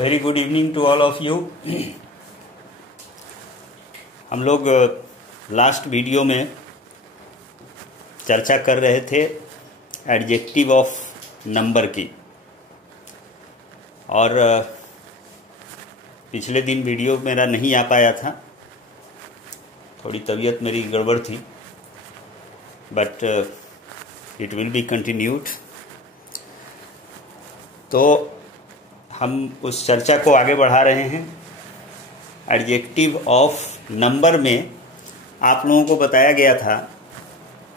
Very good evening to all of you. हम लोग last video में चर्चा कर रहे थे एडजेक्टिव ऑफ नंबर की, और पिछले दिन वीडियो मेरा नहीं आ पाया था, थोड़ी तबीयत मेरी गड़बड़ थी, but it will be continued. तो हम उस चर्चा को आगे बढ़ा रहे हैं। एडजेक्टिव ऑफ नंबर में आप लोगों को बताया गया था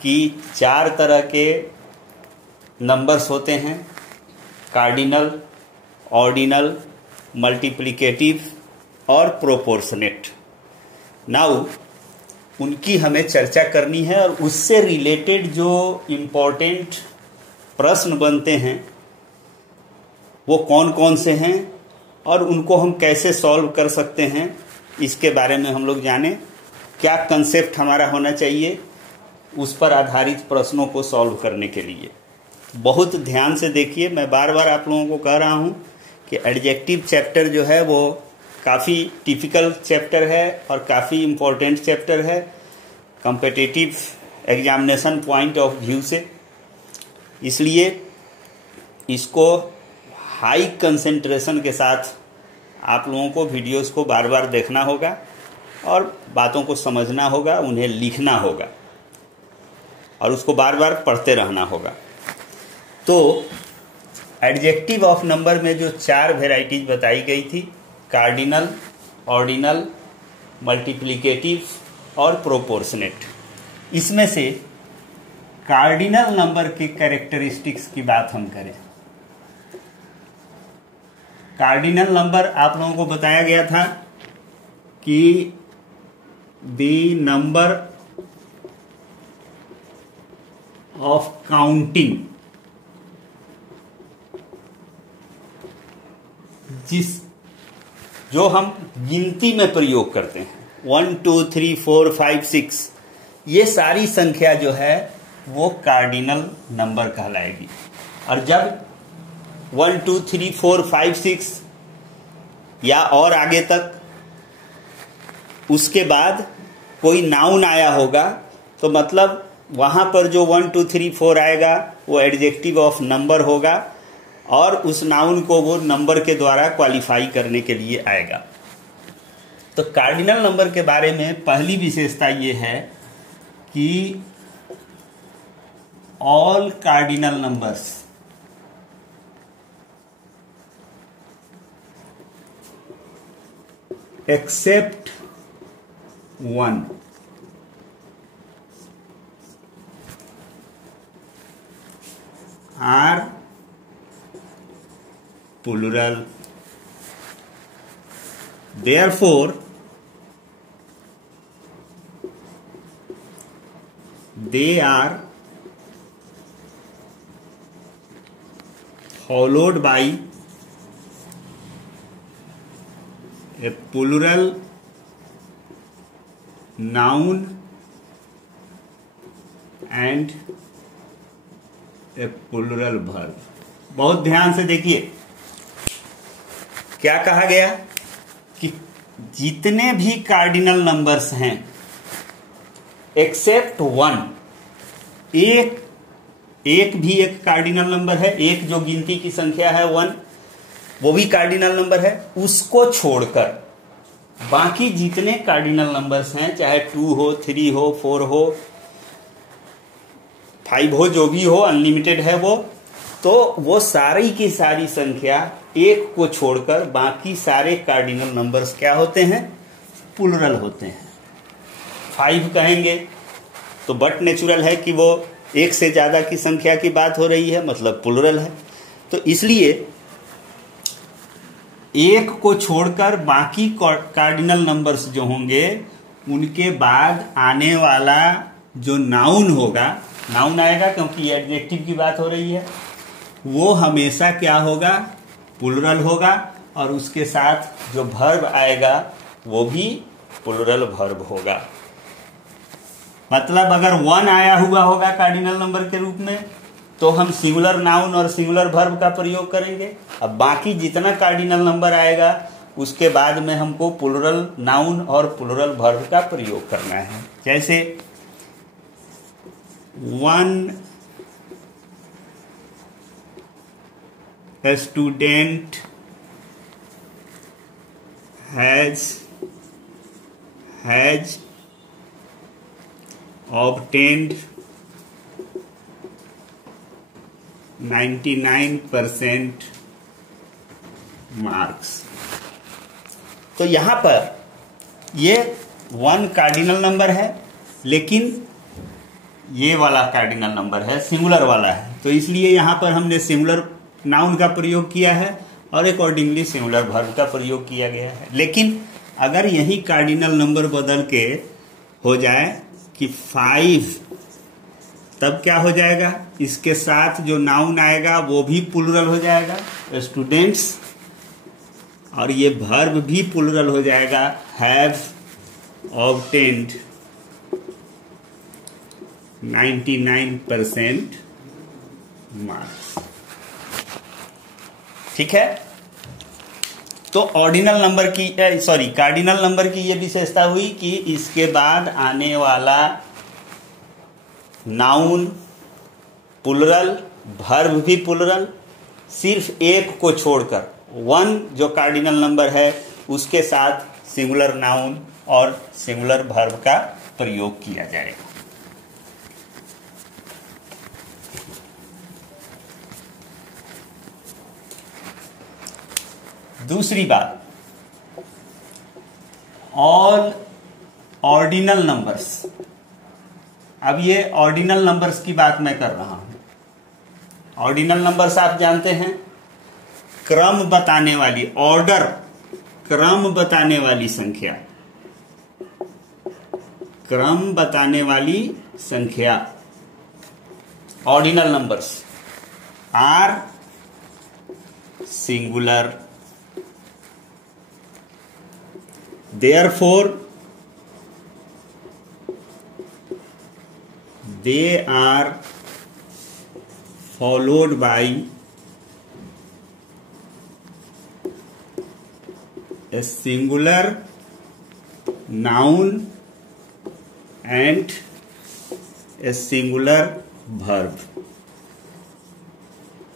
कि 4 तरह के नंबर्स होते हैं: कार्डिनल, ऑर्डिनल, मल्टीप्लिकेटिव और प्रोपोर्शनेट। नाउ उनकी हमें चर्चा करनी है, और उससे रिलेटेड जो इम्पोर्टेंट प्रश्न बनते हैं वो कौन कौन से हैं और उनको हम कैसे सॉल्व कर सकते हैं, इसके बारे में हम लोग जाने। क्या कंसेप्ट हमारा होना चाहिए उस पर आधारित प्रश्नों को सॉल्व करने के लिए। बहुत ध्यान से देखिए, मैं बार बार आप लोगों को कह रहा हूँ कि एडजेक्टिव चैप्टर जो है वो काफ़ी टिपिकल चैप्टर है और काफ़ी इम्पोर्टेंट चैप्टर है competitive examination point of view से। इसलिए इसको हाई कंसंट्रेशन के साथ आप लोगों को वीडियोस को बार बार देखना होगा और बातों को समझना होगा, उन्हें लिखना होगा और उसको बार बार पढ़ते रहना होगा। तो एडजेक्टिव ऑफ नंबर में जो 4 वेराइटीज बताई गई थी, कार्डिनल, ऑर्डिनल, मल्टीप्लिकेटिव और प्रोपोर्शनेट, इसमें से कार्डिनल नंबर के कैरेक्टरिस्टिक्स की बात हम करें। कार्डिनल नंबर आप लोगों को बताया गया था कि द नंबर ऑफ काउंटिंग, जो हम गिनती में प्रयोग करते हैं, 1 2 3 4 5 6, ये सारी संख्या जो है वो कार्डिनल नंबर कहलाएगी। और जब 1 2 3 4 5 6 या और आगे तक उसके बाद कोई नाउन आया होगा, तो मतलब वहां पर जो 1 2 3 4 आएगा वो एडजेक्टिव ऑफ नंबर होगा और उस नाउन को वो नंबर के द्वारा क्वालिफाई करने के लिए आएगा। तो कार्डिनल नंबर के बारे में पहली विशेषता ये है कि all cardinal numbers except 1 are plural. Therefore, they are followed by a plural noun and a plural verb. बहुत ध्यान से देखिए, क्या कहा गया कि जितने भी कार्डिनल नंबर्स हैं एक्सेप्ट 1, एक भी एक कार्डिनल नंबर है, एक जो गिनती की संख्या है 1, वो भी कार्डिनल नंबर है, उसको छोड़कर बाकी जितने कार्डिनल नंबर्स हैं, चाहे 2 हो, 3 हो, 4 हो, 5 हो, जो भी हो, अनलिमिटेड है वो, तो वो सारी की सारी संख्या एक को छोड़कर बाकी सारे कार्डिनल नंबर्स क्या होते हैं? प्लुरल होते हैं। 5 कहेंगे तो बट नेचुरल है कि वो एक से ज्यादा की संख्या की बात हो रही है, मतलब प्लुरल है। तो इसलिए एक को छोड़कर बाकी कार्डिनल नंबर्स जो होंगे उनके बाद आने वाला जो नाउन होगा, नाउन आएगा क्योंकि एडजेक्टिव की बात हो रही है, वो हमेशा क्या होगा? प्लुरल होगा, और उसके साथ जो वर्ब आएगा वो भी प्लुरल वर्ब होगा। मतलब अगर 1 आया हुआ होगा कार्डिनल नंबर के रूप में, तो हम सिंगुलर नाउन और सिंगुलर वर्ब का प्रयोग करेंगे। अब बाकी जितना कार्डिनल नंबर आएगा उसके बाद में हमको प्लुरल नाउन और प्लुरल वर्ब का प्रयोग करना है। जैसे 1 स्टूडेंट हैज obtained 99% मार्क्स। तो यहां पर ये 1 कार्डिनल नंबर है, लेकिन ये वाला कार्डिनल नंबर है, सिंगुलर वाला है, तो इसलिए यहां पर हमने सिंगुलर नाउन का प्रयोग किया है और अकॉर्डिंगली सिंगुलर वर्ब का प्रयोग किया गया है। लेकिन अगर यही कार्डिनल नंबर बदल के हो जाए कि 5, तब क्या हो जाएगा, इसके साथ जो नाउन आएगा वो भी प्लुरल हो जाएगा, स्टूडेंट्स, और ये वर्ब भी प्लुरल हो जाएगा, हैव ऑब्टेन्ड 99% मार्क्स। ठीक है। तो ऑर्डिनल नंबर की कार्डिनल नंबर की ये विशेषता हुई कि इसके बाद आने वाला नाउन प्लुरल, वर्ब भी प्लुरल, सिर्फ एक को छोड़कर 1 जो कार्डिनल नंबर है उसके साथ सिंगुलर नाउन और सिंगुलर वर्ब का प्रयोग किया जाएगा। दूसरी बात, ऑल ऑर्डिनल नंबर्स। अब ये ऑर्डिनल नंबर्स की बात मैं कर रहा हूं। ऑर्डिनल नंबर्स आप जानते हैं, क्रम बताने वाली, ऑर्डर, क्रम बताने वाली संख्या, क्रम बताने वाली संख्या। Ordinal numbers are singular, therefore they are followed by a singular noun and a singular verb।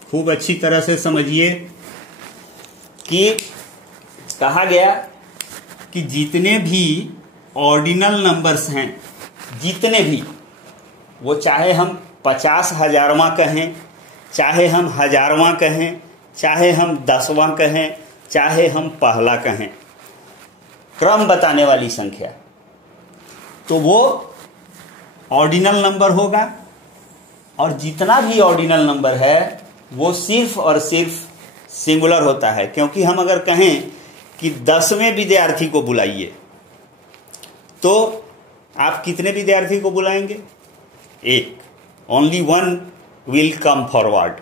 खूब अच्छी तरह से समझिए कि कहा गया कि जितने भी ऑर्डिनल नंबर्स हैं, जितने भी, वो चाहे हम 50,000वां कहें, चाहे हम 1000वां कहें, चाहे हम 10वां कहें, चाहे हम पहला कहें, क्रम बताने वाली संख्या, तो वो ऑर्डिनल नंबर होगा। और जितना भी ऑर्डिनल नंबर है वो सिर्फ और सिर्फ सिंगुलर होता है। क्योंकि हम अगर कहें कि 10वें विद्यार्थी को बुलाइए, तो आप कितने विद्यार्थी को बुलाएंगे? एक, ओनली 1 विल कम फॉरवर्ड।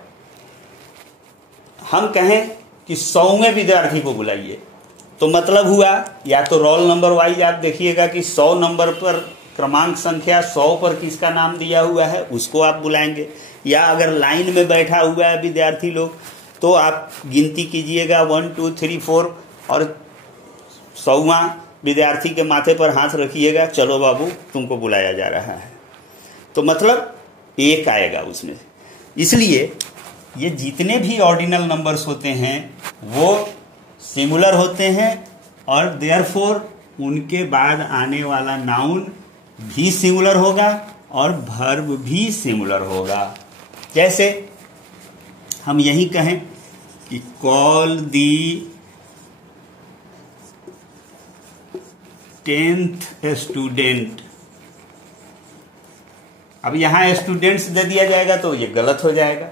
हम कहें कि 100वें विद्यार्थी को बुलाइए, तो मतलब हुआ या तो रोल नंबर वाइज आप देखिएगा कि 100 नंबर पर क्रमांक संख्या 100 पर किसका नाम दिया हुआ है उसको आप बुलाएंगे, या अगर लाइन में बैठा हुआ है विद्यार्थी लोग तो आप गिनती कीजिएगा 1 2 3 4 और 100वां विद्यार्थी के माथे पर हाथ रखिएगा, चलो बाबू तुमको बुलाया जा रहा है, तो मतलब एक आएगा उसमें। इसलिए ये जितने भी ऑर्डिनल नंबर्स होते हैं वो सिंगुलर होते हैं और देयरफॉर उनके बाद आने वाला नाउन भी सिंगुलर होगा और वर्ब भी सिंगुलर होगा। जैसे हम यही कहें कि कॉल दी 10th स्टूडेंट। अब यहां स्टूडेंट्स दे दिया जाएगा तो ये गलत हो जाएगा,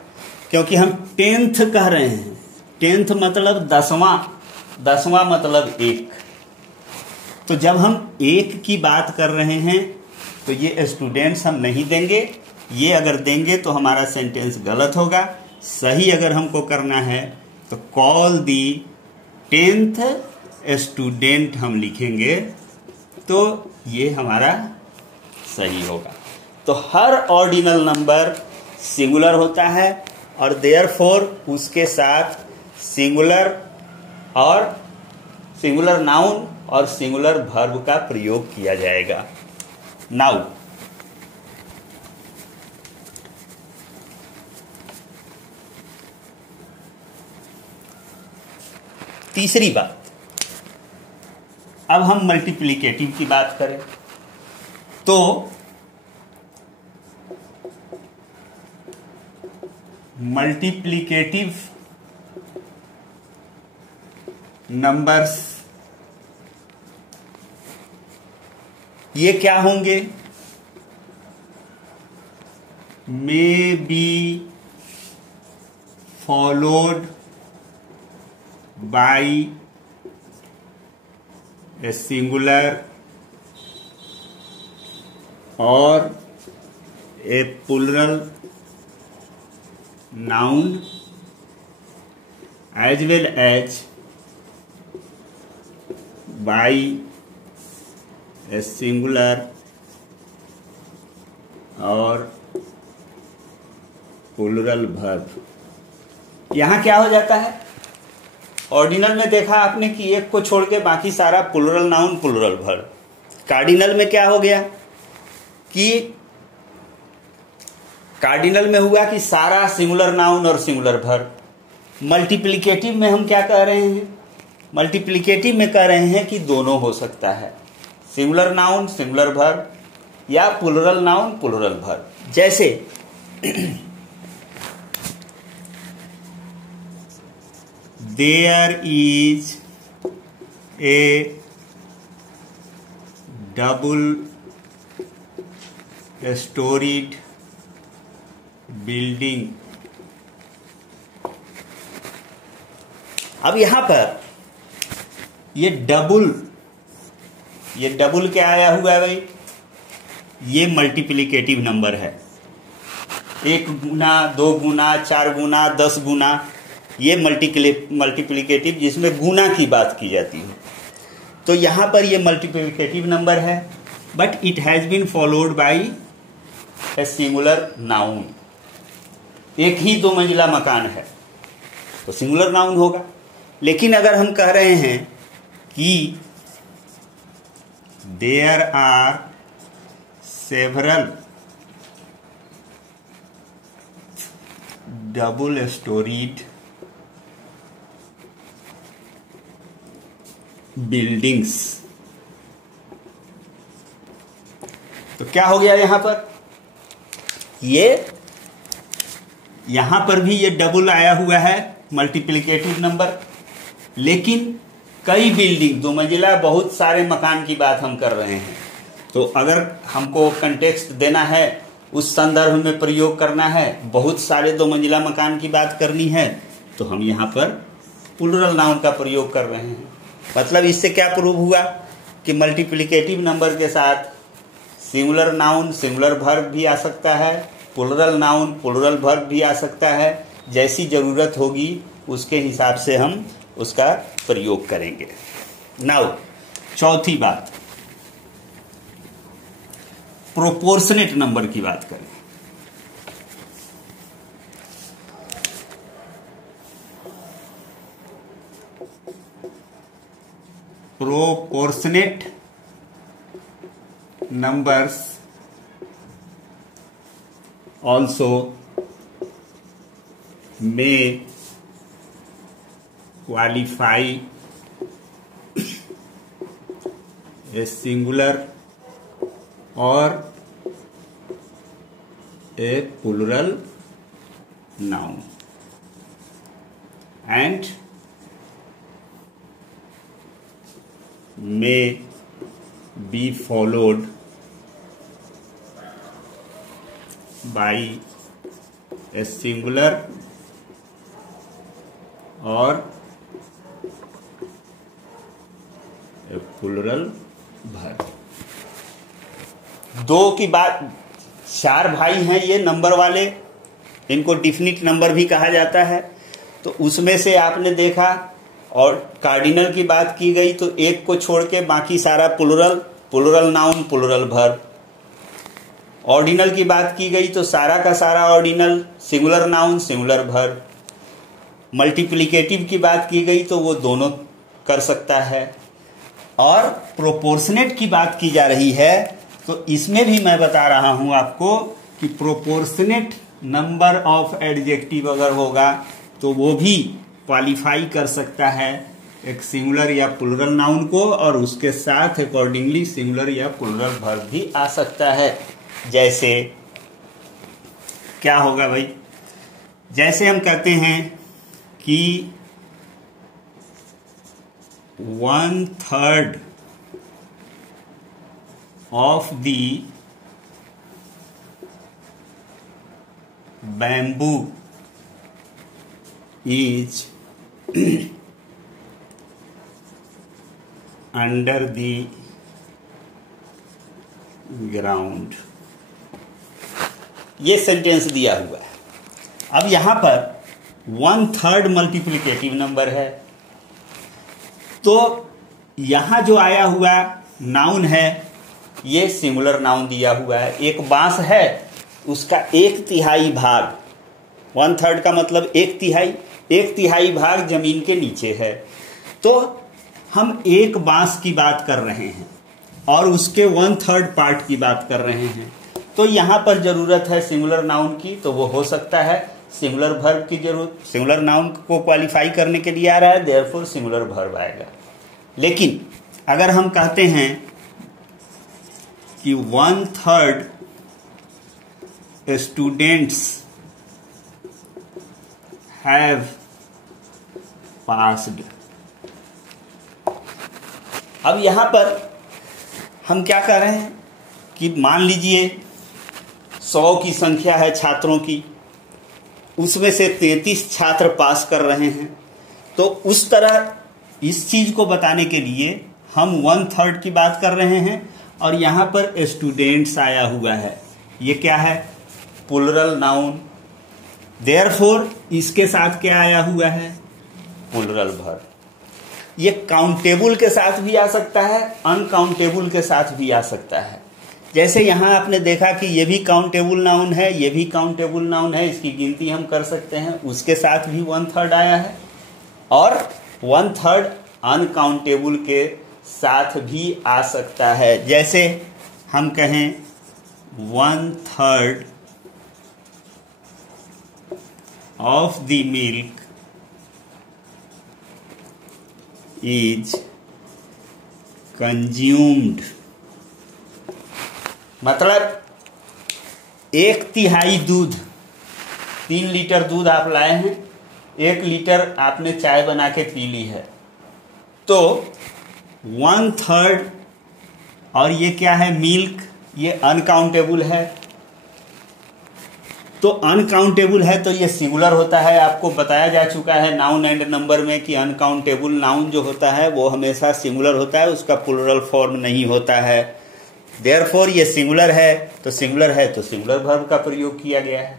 क्योंकि हम 10th कह रहे हैं। 10th मतलब 10वां मतलब 1। तो जब हम 1 की बात कर रहे हैं तो ये स्टूडेंट्स हम नहीं देंगे, ये अगर देंगे तो हमारा सेंटेंस गलत होगा। सही अगर हमको करना है तो कॉल दी 10th स्टूडेंट हम लिखेंगे तो ये हमारा सही होगा। तो हर ऑर्डिनल नंबर सिंगुलर होता है और देयरफॉर उसके साथ सिंगुलर नाउन और सिंगुलर वर्ब का प्रयोग किया जाएगा। नाउ तीसरी बात, अब हम मल्टीप्लिकेटिव की बात करें तो मल्टीप्लिकेटिव नंबर्स ये क्या होंगे? May be followed by a singular और a plural noun as well as by a singular और प्लूरल वर्ब। यहां क्या हो जाता है? ऑर्डिनल में देखा आपने कि एक को छोड़ के बाकी सारा plural noun plural verb. Cardinal में क्या हो गया कि कार्डिनल में हुआ कि सारा सिंगुलर नाउन और सिंगुलर वर्ब। मल्टीप्लिकेटिव में हम क्या कह रहे हैं? मल्टीप्लिकेटिव में कह रहे हैं कि दोनों हो सकता है, सिंगुलर नाउन सिंगुलर वर्ब या प्लूरल नाउन प्लूरल वर्ब। जैसे there is a double storeyed building. अब यहां पर ये डबल क्या आया हुआ है भाई? ये मल्टीप्लिकेटिव नंबर है। 1 गुना 2 गुना 4 गुना 10 गुना, ये मल्टीप्लिकेटिव जिसमें गुना की बात की जाती है। तो यहां पर ये मल्टीप्लिकेटिव नंबर है, but it has been followed by a singular noun. एक ही 2 मंजिला मकान है तो सिंगुलर नाउन होगा। लेकिन अगर हम कह रहे हैं कि there are several double storeyed buildings, तो क्या हो गया यहां पर? यहां पर भी ये डबल आया हुआ है मल्टीप्लिकेटिव नंबर, लेकिन कई बिल्डिंग 2 मंजिला बहुत सारे मकान की बात हम कर रहे हैं। तो अगर हमको कंटेक्स्ट देना है, उस संदर्भ में प्रयोग करना है, बहुत सारे 2 मंजिला मकान की बात करनी है, तो हम यहाँ पर प्लूरल नाउन का प्रयोग कर रहे हैं। मतलब इससे क्या प्रूव हुआ कि मल्टीप्लिकेटिव नंबर के साथ सिंगुलर नाउन सिंगुलर वर्ब भी आ सकता है, प्लूरल नाउन प्लूरल वर्ब भी आ सकता है। जैसी जरूरत होगी उसके हिसाब से हम उसका प्रयोग करेंगे। नाउ चौथी बात, प्रोपोर्शनेट नंबर की बात करें। Proportionate numbers also may qualify a singular or a plural noun and may be followed by a singular और a plural verb। 2 की बात, 4 भाई हैं ये नंबर वाले, इनको डिफिनिट नंबर भी कहा जाता है। तो उसमें से आपने देखा और कार्डिनल की बात की गई तो एक को छोड़ के बाकी सारा plural noun plural verb. Ordinal की बात की गई तो सारा का सारा ordinal, singular noun singular verb. Multiplicative की बात की गई तो वो दोनों कर सकता है। और प्रोपोर्शनेट की बात की जा रही है तो इसमें भी मैं बता रहा हूं आपको कि प्रोपोर्शनेट नंबर ऑफ एडजेक्टिव अगर होगा तो वो भी क्वालिफाई कर सकता है एक सिंगुलर या प्लुरल नाउन को, और उसके साथ अकॉर्डिंगली सिंगुलर या प्लुरल वर्ब भी आ सकता है। जैसे क्या होगा भाई, जैसे हम कहते हैं कि 1/3 of the bamboo is under the ground. ये सेंटेंस दिया हुआ है। अब यहां पर 1/3 मल्टीप्लिकेटिव नंबर है, तो यहां जो आया हुआ नाउन है ये सिंगुलर नाउन दिया हुआ है। एक बांस है, उसका 1/3 भाग, 1/3 का मतलब 1/3 भाग जमीन के नीचे है। तो हम एक बांस की बात कर रहे हैं और उसके 1/3 पार्ट की बात कर रहे हैं, तो यहां पर जरूरत है सिंगुलर नाउन की, तो वो हो सकता है सिंगुलर वर्ब की जरूरत, सिंगुलर नाउन को क्वालिफाई करने के लिए आ रहा है, देयरफॉर सिंगुलर वर्ब आएगा। लेकिन अगर हम कहते हैं कि 1/3 स्टूडेंट्स हैव पास्ड, अब यहां पर हम क्या कर रहे हैं कि मान लीजिए 100 की संख्या है छात्रों की, उसमें से 33 छात्र पास कर रहे हैं, तो उस तरह इस चीज को बताने के लिए हम 1/3 की बात कर रहे हैं और यहां पर स्टूडेंट्स आया हुआ है। ये क्या है, प्लुरल नाउन, देयरफॉर इसके साथ क्या आया हुआ है, प्लुरल वर्ब। ये काउंटेबल के साथ भी आ सकता है, अनकाउंटेबल के साथ भी आ सकता है। जैसे यहां आपने देखा कि ये भी काउंटेबल नाउन है, ये भी काउंटेबल नाउन है, इसकी गिनती हम कर सकते हैं, उसके साथ भी 1/3 आया है, और 1/3 अनकाउंटेबल के साथ भी आ सकता है। जैसे हम कहें 1/3 of the milk is consumed, मतलब 1/3 दूध, 3 लीटर दूध आप लाए हैं, 1 लीटर आपने चाय बना के पी ली है, तो 1/3, और ये क्या है, मिल्क, ये अनकाउंटेबल है, तो अनकाउंटेबल है तो ये सिंगुलर होता है। आपको बताया जा चुका है नाउन एंड नंबर में कि अनकाउंटेबल नाउन जो होता है वो हमेशा सिंगुलर होता है, उसका प्लुरल फॉर्म नहीं होता है। देयरफॉर ये सिंगुलर है तो सिंगुलर वर्ब का प्रयोग किया गया है।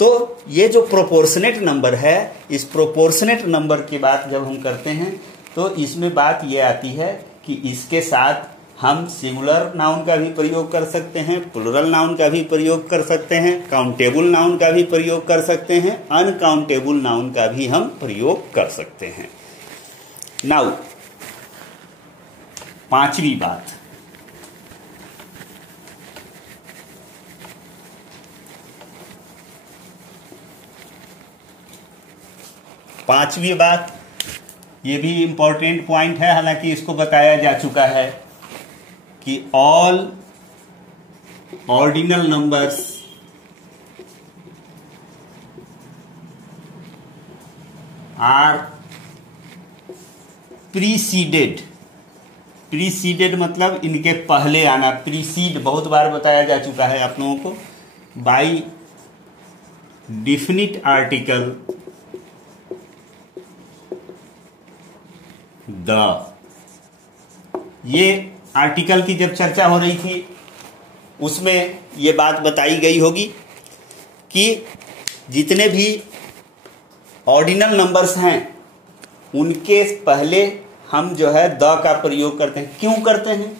तो ये जो प्रोपोर्शनेट नंबर है, इस प्रोपोर्शनेट नंबर की बात जब हम करते हैं तो इसमें बात ये आती है कि इसके साथ हम सिंगुलर नाउन का भी प्रयोग कर सकते हैं, प्लुरल नाउन का भी प्रयोग कर सकते हैं, काउंटेबल नाउन का भी प्रयोग कर सकते हैं, अनकाउंटेबल नाउन का भी हम प्रयोग कर सकते हैं। नाउ 5वीं बात, ये भी इंपॉर्टेंट पॉइंट है, हालांकि इसको बताया जा चुका है कि all ordinal numbers are preceded मतलब इनके पहले आना, प्रीसीड बहुत बार बताया जा चुका है आप लोगों को, बाई डिफिनिट आर्टिकल द। ये आर्टिकल की जब चर्चा हो रही थी उसमें ये बात बताई गई होगी कि जितने भी ऑर्डिनल नंबर्स हैं उनके पहले हम जो है द का प्रयोग करते हैं। क्यों करते हैं?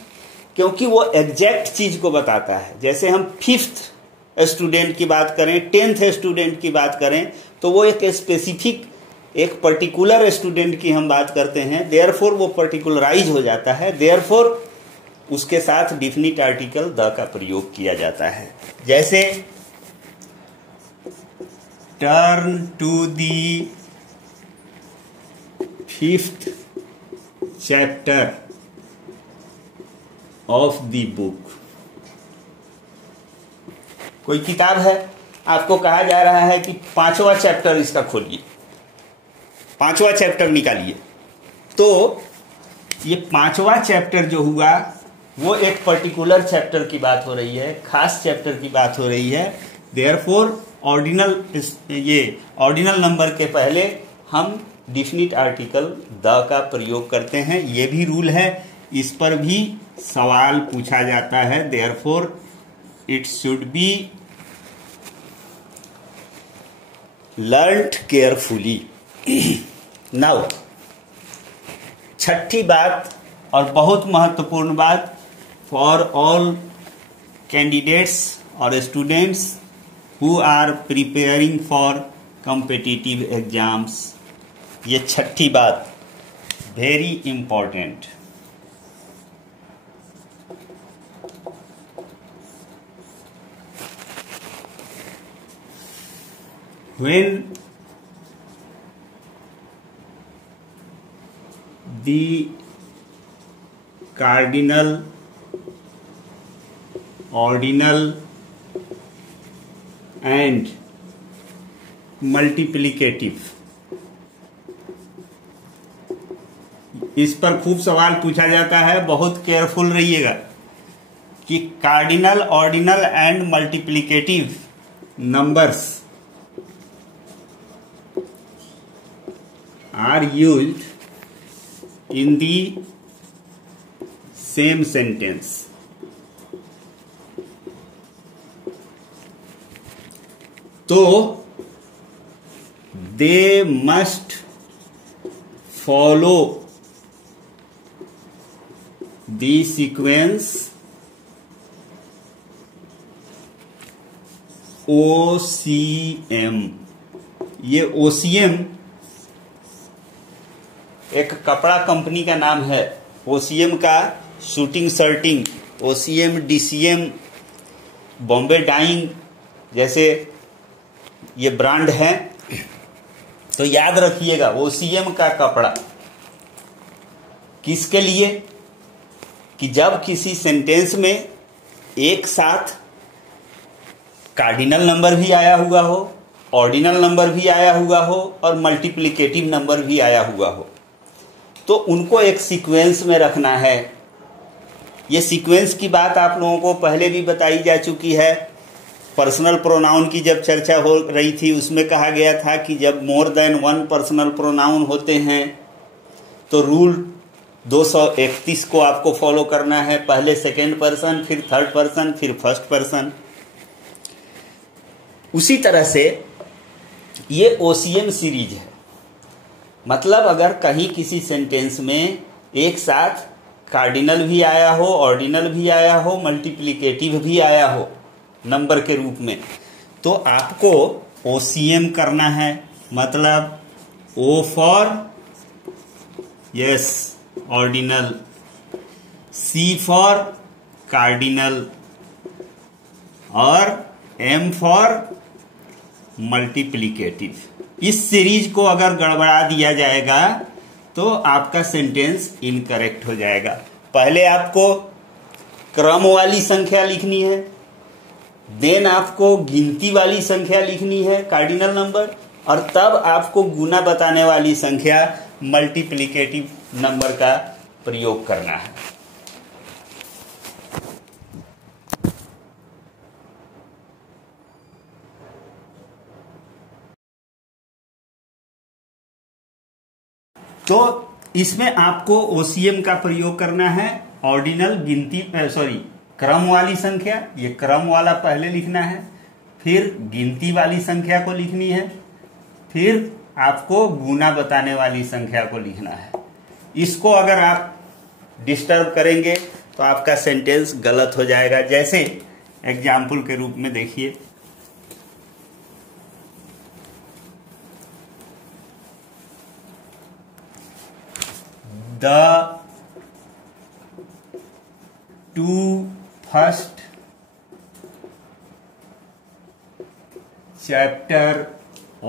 क्योंकि वो एग्जैक्ट चीज को बताता है। जैसे हम 5th स्टूडेंट की बात करें, 10th स्टूडेंट की बात करें, तो वो एक स्पेसिफिक, एक पर्टिकुलर स्टूडेंट की हम बात करते हैं, देयरफॉर वो पर्टिकुलराइज हो जाता है, देयरफॉर उसके साथ डिफिनिट आर्टिकल द का प्रयोग किया जाता है। जैसे turn to the 5th chapter of the book. कोई किताब है, आपको कहा जा रहा है कि 5वां चैप्टर इसका खोलिए, 5वां चैप्टर निकालिए। तो ये 5वां चैप्टर जो हुआ वो एक पर्टिकुलर चैप्टर की बात हो रही है, खास चैप्टर की बात हो रही है। देयरफॉर ऑर्डिनल नंबर के पहले हम डिफिनिट आर्टिकल द का प्रयोग करते हैं। ये भी रूल है, इस पर भी सवाल पूछा जाता है। Therefore it should be learned carefully. Now छठी बात और बहुत महत्वपूर्ण बात फॉर ऑल कैंडिडेट्स और students who are preparing for competitive exams, ये छठी बात very important. When the cardinal, ordinal and multiplicative, इस पर खूब सवाल पूछा जाता है, बहुत केयरफुल रहिएगा कि cardinal, ordinal and multiplicative numbers are used in the same sentence. तो they must follow the sequence OCM। ये OCM एक कपड़ा कंपनी का नाम है। OCM का shooting shirting, OCM, DCM, Bombay Dyeing जैसे ये ब्रांड है। तो याद रखिएगा OCM का कपड़ा किसके लिए, कि जब किसी सेंटेंस में एक साथ कार्डिनल नंबर भी आया हुआ हो, ऑर्डिनल नंबर भी आया हुआ हो और मल्टीप्लिकेटिव नंबर भी आया हुआ हो, तो उनको एक सीक्वेंस में रखना है। ये सीक्वेंस की बात आप लोगों को पहले भी बताई जा चुकी है। पर्सनल प्रोनाउन की जब चर्चा हो रही थी उसमें कहा गया था कि जब मोर देन 1 पर्सनल प्रोनाउन होते हैं तो रूल 231 को आपको फॉलो करना है। पहले सेकेंड पर्सन, फिर थर्ड पर्सन, फिर फर्स्ट पर्सन। उसी तरह से ये OCM सीरीज है। मतलब अगर कहीं किसी सेंटेंस में एक साथ कार्डिनल भी आया हो, ऑर्डिनल भी आया हो, मल्टीप्लिकेटिव भी आया हो नंबर के रूप में, तो आपको OCM करना है। मतलब O for yes ordinal, C for cardinal और M फॉर मल्टीप्लिकेटिव। इस सीरीज को अगर गड़बड़ा दिया जाएगा तो आपका सेंटेंस इनकरेक्ट हो जाएगा। पहले आपको क्रम वाली संख्या लिखनी है, देन आपको गिनती वाली संख्या लिखनी है कार्डिनल नंबर, और तब आपको गुना बताने वाली संख्या मल्टीप्लिकेटिव नंबर का प्रयोग करना है। तो इसमें आपको OCM का प्रयोग करना है। ऑर्डिनल गिनती क्रम वाली संख्या, ये क्रम वाला पहले लिखना है, फिर गिनती वाली संख्या को लिखनी है, फिर आपको गुना बताने वाली संख्या को लिखना है। इसको अगर आप डिस्टर्ब करेंगे तो आपका सेंटेंस गलत हो जाएगा। जैसे एग्जाम्पल के रूप में देखिए, the 2 first chapter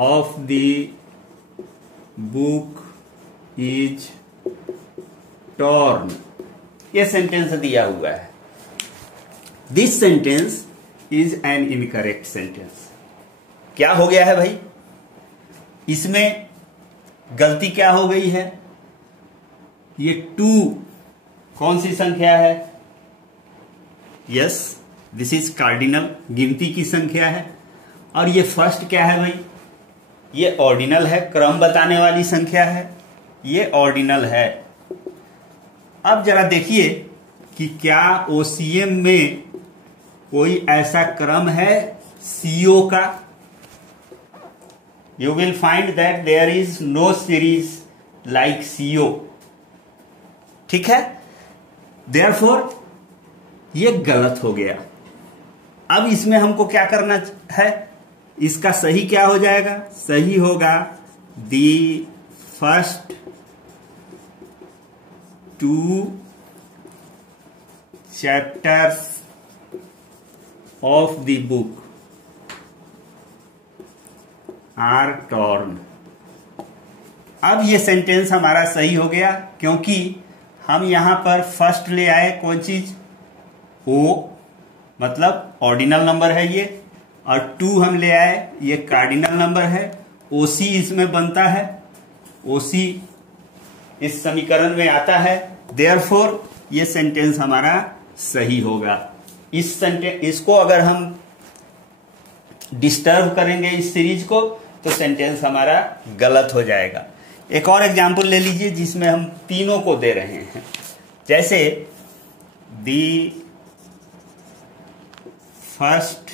of the book is torn. ये सेंटेंस दिया हुआ है। This sentence is an incorrect sentence. क्या हो गया है भाई, इसमें गलती क्या हो गई है? ये 2 कौन सी संख्या है? यस, दिस इज कार्डिनल, गिनती की संख्या है। और ये फर्स्ट क्या है भाई? ये ऑर्डिनल है, क्रम बताने वाली संख्या है, ये ऑर्डिनल है। अब जरा देखिए कि क्या ओसीएम में कोई ऐसा क्रम है सीओ का? You will find that there is no series like CO. ठीक है, देयरफॉर ये गलत हो गया। अब इसमें हमको क्या करना है? इसका सही क्या हो जाएगा? सही होगा the first 2 chapters of the book are torn। अब ये सेंटेंस हमारा सही हो गया, क्योंकि हम यहां पर फर्स्ट ले आए कौन चीज? ओ, मतलब ऑर्डिनल नंबर है ये, और 2 हम ले आए, ये कार्डिनल नंबर है। ओसी इसमें बनता है, ओसी इस समीकरण में आता है। देयरफॉर ये सेंटेंस हमारा सही होगा। इस सेंटेंस, इसको अगर हम डिस्टर्ब करेंगे इस सीरीज को, तो सेंटेंस हमारा गलत हो जाएगा। एक और एग्जांपल ले लीजिए जिसमें हम तीनों को दे रहे हैं। जैसे the first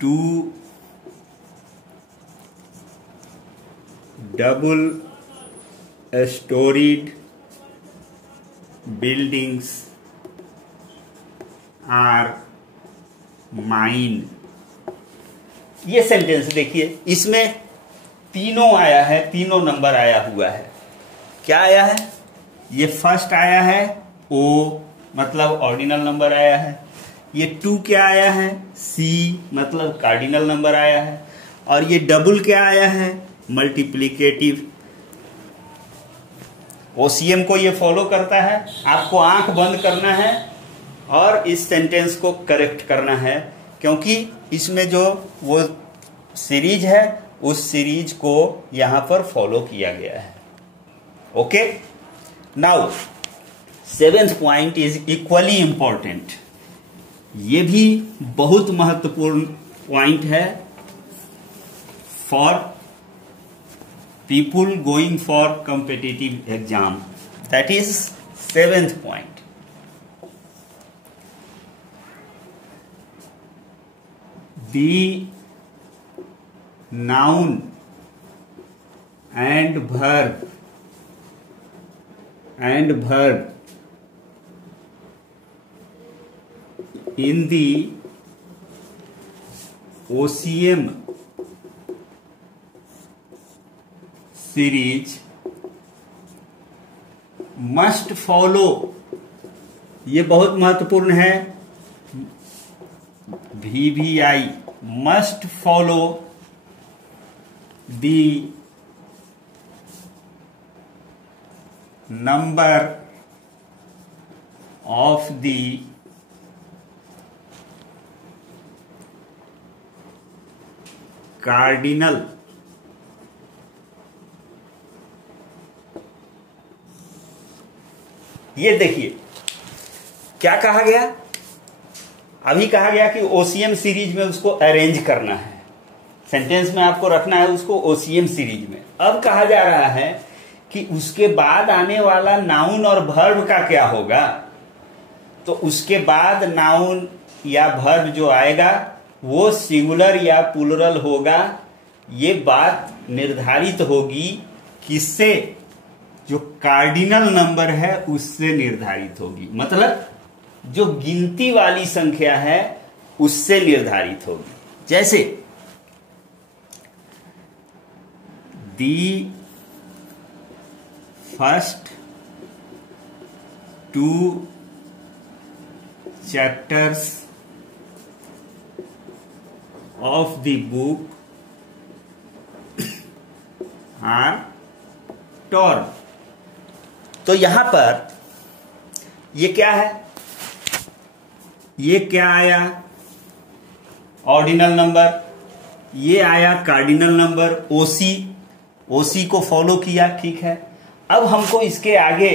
2 double storied buildings are mine। ये सेंटेंस देखिए, इसमें तीनों आया है, तीनों नंबर आया हुआ है। क्या आया है? ये फर्स्ट आया है ओ, मतलब ऑर्डिनल नंबर आया है। ये 2 क्या आया है? सी, मतलब कार्डिनल नंबर आया है। और ये डबल क्या आया है? मल्टीप्लिकेटिव। ओसीएम को ये फॉलो करता है। आपको आंख बंद करना है और इस सेंटेंस को करेक्ट करना है, क्योंकि इसमें जो वो सीरीज है उस सीरीज को यहां पर फॉलो किया गया है। Okay, now 7th point is equally important. ये भी बहुत महत्वपूर्ण पॉइंट है for people going for competitive exam, that is 7th point। The noun and verb in the OCM series must follow, ये बहुत महत्वपूर्ण है, VVI must follow the number of the cardinal ये देखिए क्या कहा गया, अभी कहा गया कि ओसीएम सीरीज में उसको अरेंज करना है, सेंटेंस में आपको रखना है उसको ओसीएम सीरीज में। अब कहा जा रहा है कि उसके बाद आने वाला नाउन और वर्ब का क्या होगा। तो उसके बाद नाउन या वर्ब जो आएगा वो सिंगुलर या प्लुरल होगा। ये बात निर्धारित होगी किससे, जो कार्डिनल नंबर है उससे निर्धारित होगी, मतलब जो गिनती वाली संख्या है उससे निर्धारित होगी। जैसे the first 2 chapters of the book are torn। तो यहां पर ये क्या है, ये क्या आया, ऑर्डिनल नंबर, ये आया कार्डिनल नंबर, ओसी को फॉलो किया, ठीक है। अब हमको इसके आगे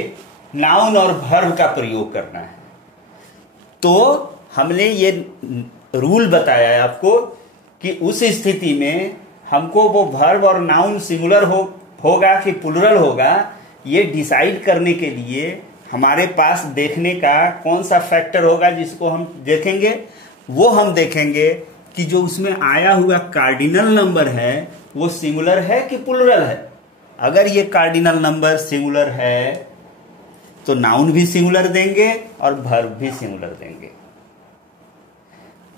नाउन और वर्ब का प्रयोग करना है। तो हमने ये रूल बताया है आपको कि उस स्थिति में हमको वो वर्ब और नाउन सिंगुलर होगा कि प्लुरल होगा, ये डिसाइड करने के लिए हमारे पास देखने का कौन सा फैक्टर होगा जिसको हम देखेंगे, वो हम देखेंगे कि जो उसमें आया हुआ कार्डिनल नंबर है वो सिंगुलर है कि प्लुरल है। अगर ये कार्डिनल नंबर सिंगुलर है तो नाउन भी सिंगुलर देंगे और वर्ब भी सिंगुलर देंगे,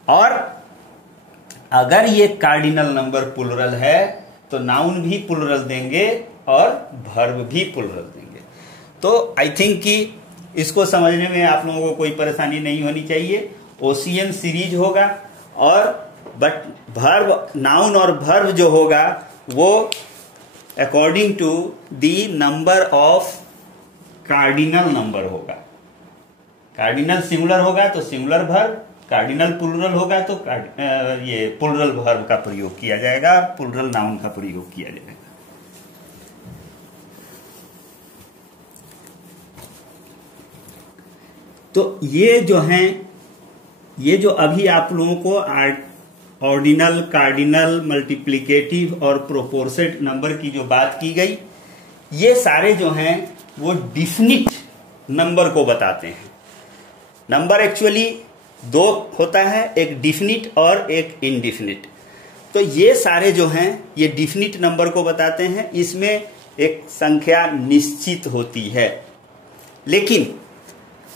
और अगर ये कार्डिनल नंबर प्लुरल है तो नाउन भी प्लुरल देंगे और वर्ब भी प्लुरल देंगे। तो आई थिंक कि इसको समझने में आप लोगों को कोई परेशानी नहीं होनी चाहिए। ओसीएम सीरीज होगा और बट वर्ब, नाउन और वर्ब जो होगा वो according to the number of cardinal number होगा। कार्डिनल सिंगुलर होगा तो सिंगुलर वर्ब, कार्डिनल प्लुरल होगा तो ये प्लुरल वर्ब का प्रयोग किया जाएगा, प्लुरल नाउन का प्रयोग किया जाएगा। तो ये जो हैं, ये जो अभी आप लोगों को ऑर्डिनल, कार्डिनल, मल्टीप्लिकेटिव और प्रोपोर्शनेट नंबर की जो बात की गई, ये सारे जो हैं वो डिफिनिट नंबर को बताते हैं। नंबर एक्चुअली दो होता है, एक डिफिनिट और एक इनडिफिनिट। तो ये सारे जो हैं ये डिफिनिट नंबर को बताते हैं। इसमें एक संख्या निश्चित होती है, लेकिन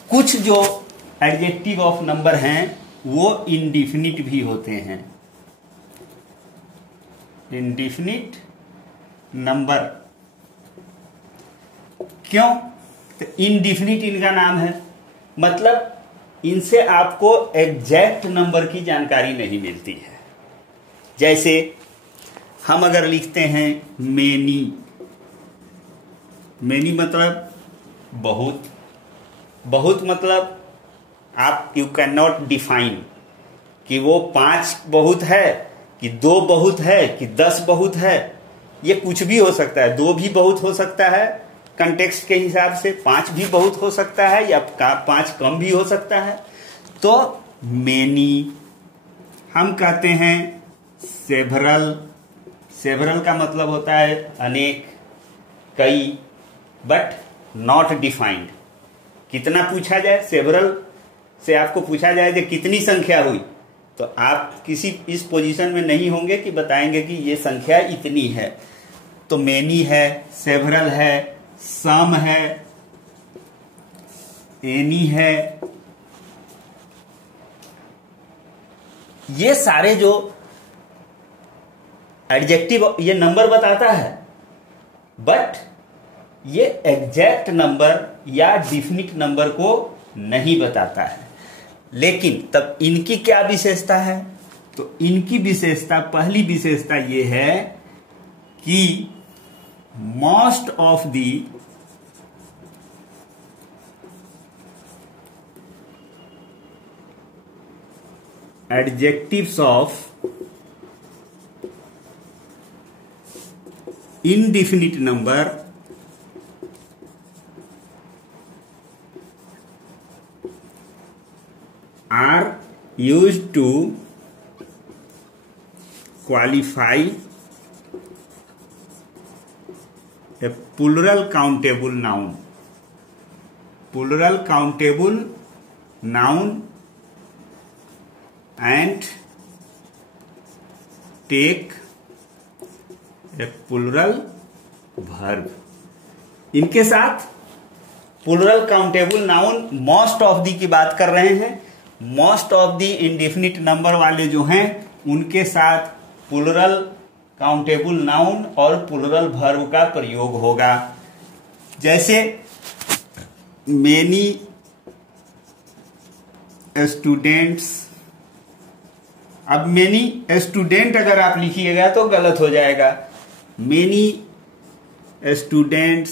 कुछ जो एडजेक्टिव ऑफ नंबर हैं वो इनडिफिनिट भी होते हैं। इनडिफिनिट नंबर क्यों? तो इनडिफिनिट इनका नाम है, मतलब इनसे आपको एग्जैक्ट नंबर की जानकारी नहीं मिलती है। जैसे हम अगर लिखते हैं मेनी, मेनी मतलब बहुत, बहुत मतलब आप यू कैन नॉट डिफाइन कि वो 5 बहुत है कि 2 बहुत है कि 10 बहुत है। ये कुछ भी हो सकता है, 2 भी बहुत हो सकता है कंटेक्स्ट के हिसाब से, 5 भी बहुत हो सकता है या 5 कम भी हो सकता है। तो मेनी हम कहते हैं सेवरल, सेवरल का मतलब होता है अनेक, कई, बट नॉट डिफाइंड। कितना पूछा जाए, सेवरल से आपको पूछा जाए कि कितनी संख्या हुई, तो आप किसी इस पोजीशन में नहीं होंगे कि बताएंगे कि ये संख्या इतनी है। तो मेनी है, सेवरल है, सम है, एनी है, ये सारे जो एडजेक्टिव ये नंबर बताता है, बट ये एग्जैक्ट नंबर या डिफिनिट नंबर को नहीं बताता है। लेकिन तब इनकी क्या विशेषता है? तो इनकी विशेषता, पहली विशेषता ये है कि most of the adjectives of indefinite number are used to qualify a plural countable noun. Plural countable noun and take a plural verb. इनके साथ plural countable noun most of the की बात कर रहे हैं। Most of the indefinite number वाले जो हैं उनके साथ प्लूरल काउंटेबल नाउन और प्लूरल वर्ब का प्रयोग होगा। जैसे मेनी स्टूडेंट्स, अब मेनी स्टूडेंट अगर आप लिखिएगा तो गलत हो जाएगा। Many students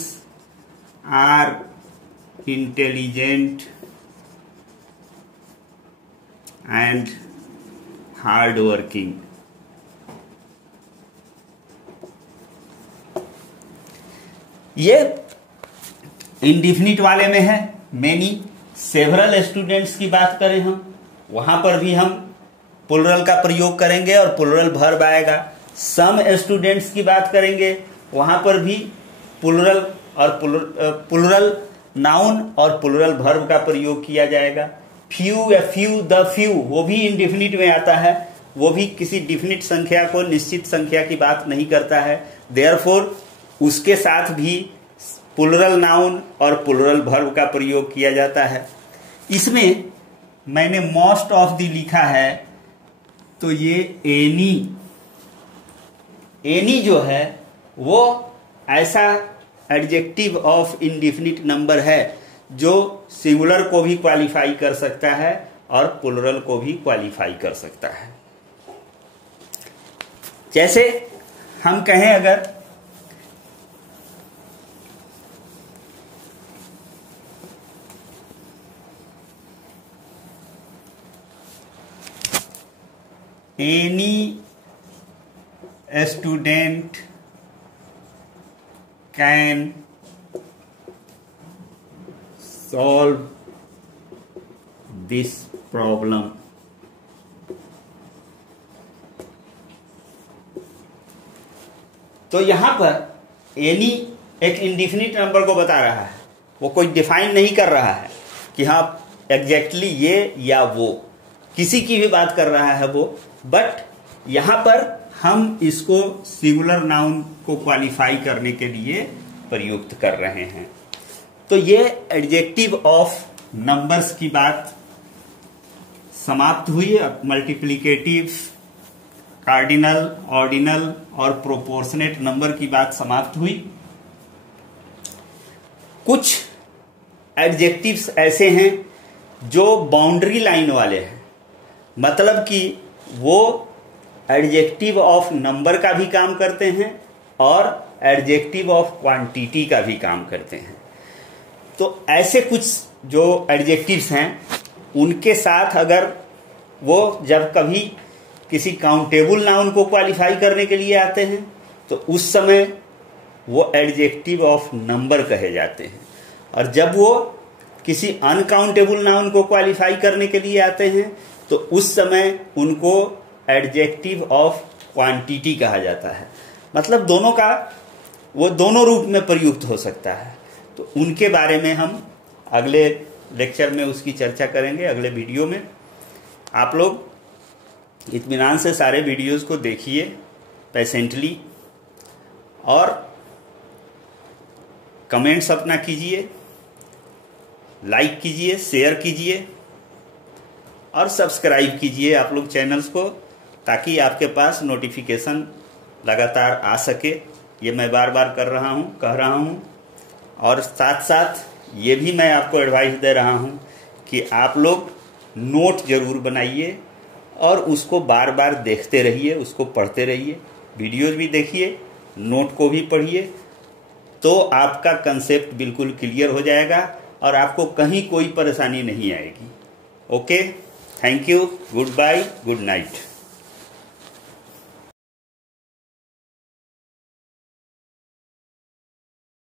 are intelligent and hard working. ये इंडिफिनिट वाले में है। मेनी सेवरल स्टूडेंट्स की बात करें हम, वहां पर भी हम प्लूरल का प्रयोग करेंगे और प्लूरल वर्ब आएगा। सम स्टूडेंट्स की बात करेंगे, वहां पर भी प्लूरल और प्लूरल नाउन और प्लूरल वर्ब का प्रयोग किया जाएगा। फ्यू या फ्यू, द फ्यू, वो भी इंडिफिनिट में आता है, वो भी किसी डिफिनिट संख्या को निश्चित संख्या की बात नहीं करता है। देयरफॉर उसके साथ भी प्लूरल नाउन और प्लूरल वर्ब का प्रयोग किया जाता है। इसमें मैंने मोस्ट ऑफ दी लिखा है, तो ये एनी जो है वो ऐसा एडजेक्टिव ऑफ इंडिफिनिट नंबर है जो सिंगुलर को भी क्वालिफाई कर सकता है और प्लूरल को भी क्वालिफाई कर सकता है। जैसे हम कहें अगर any student can solve this problem, तो यहां पर एनी एक इंडिफिनिट नंबर को बता रहा है, वो कोई डिफाइन नहीं कर रहा है कि हाँ एग्जैक्टली ये या वो, किसी की भी बात कर रहा है वो, बट यहां पर हम इसको सिंगुलर नाउन को क्वालिफाई करने के लिए प्रयुक्त कर रहे हैं। तो ये एडजेक्टिव ऑफ नंबर्स की बात समाप्त हुई। अब मल्टीप्लिकेटिव, कार्डिनल, ऑर्डिनल और प्रोपोर्शनेट नंबर की बात समाप्त हुई। कुछ एडजेक्टिव्स ऐसे हैं जो बाउंड्री लाइन वाले हैं, मतलब कि वो एडजेक्टिव ऑफ नंबर का भी काम करते हैं और एडजेक्टिव ऑफ क्वांटिटी का भी काम करते हैं। तो ऐसे कुछ जो एडजेक्टिव्स हैं उनके साथ अगर वो जब कभी किसी काउंटेबल नाउन को क्वालिफाई करने के लिए आते हैं तो उस समय वो एडजेक्टिव ऑफ नंबर कहे जाते हैं, और जब वो किसी अनकाउंटेबल नाउन को क्वालिफाई करने के लिए आते हैं तो उस समय उनको एडजेक्टिव ऑफ क्वांटिटी कहा जाता है। मतलब दोनों का, वो दोनों रूप में प्रयुक्त हो सकता है। तो उनके बारे में हम अगले लेक्चर में उसकी चर्चा करेंगे, अगले वीडियो में। आप लोग इत्मीनान से सारे वीडियोस को देखिए पेशेंटली, और कमेंट्स अपना कीजिए, लाइक कीजिए, शेयर कीजिए और सब्सक्राइब कीजिए आप लोग चैनल्स को, ताकि आपके पास नोटिफिकेशन लगातार आ सके। ये मैं बार बार कह रहा हूँ। और साथ साथ ये भी मैं आपको एडवाइस दे रहा हूँ कि आप लोग नोट जरूर बनाइए और उसको बार बार देखते रहिए, उसको पढ़ते रहिए, वीडियोज भी देखिए, नोट को भी पढ़िए, तो आपका कंसेप्ट बिल्कुल क्लियर हो जाएगा और आपको कहीं कोई परेशानी नहीं आएगी। Okay, thank you, goodbye, good night.